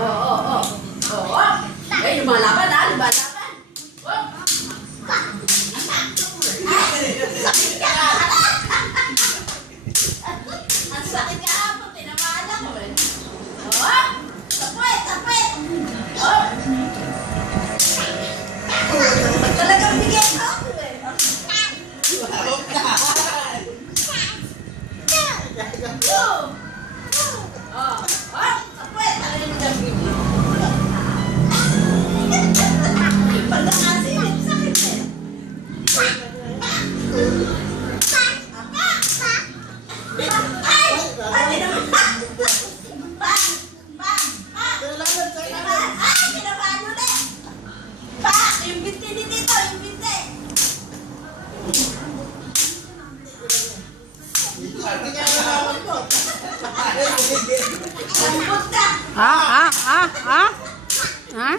Oo. Eh, lumalaban ha, lumalaban. Oh. Sakit ka. Ang sakit ka po, tinamala ko eh. Oh, tapit. Oh. Talagang bigay ako eh. Ha?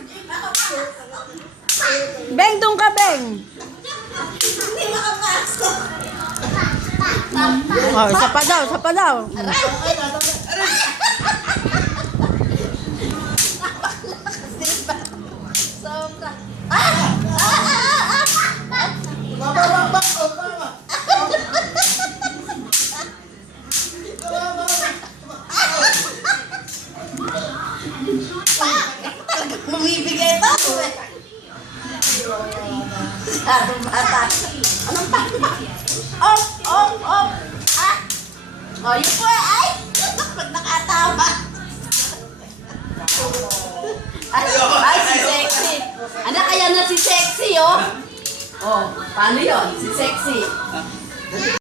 Beng, doon ka, Beng. Hindi makapasok. Oh, isa pa daw. Sobra. Bumibigay ito eh. Sarong bata. Anong pa? Oh, yun po ay. Pag nakatawa. Ay, si Sexy. Anak, kaya na si Sexy, oh. Oh, paano yun? Si Sexy.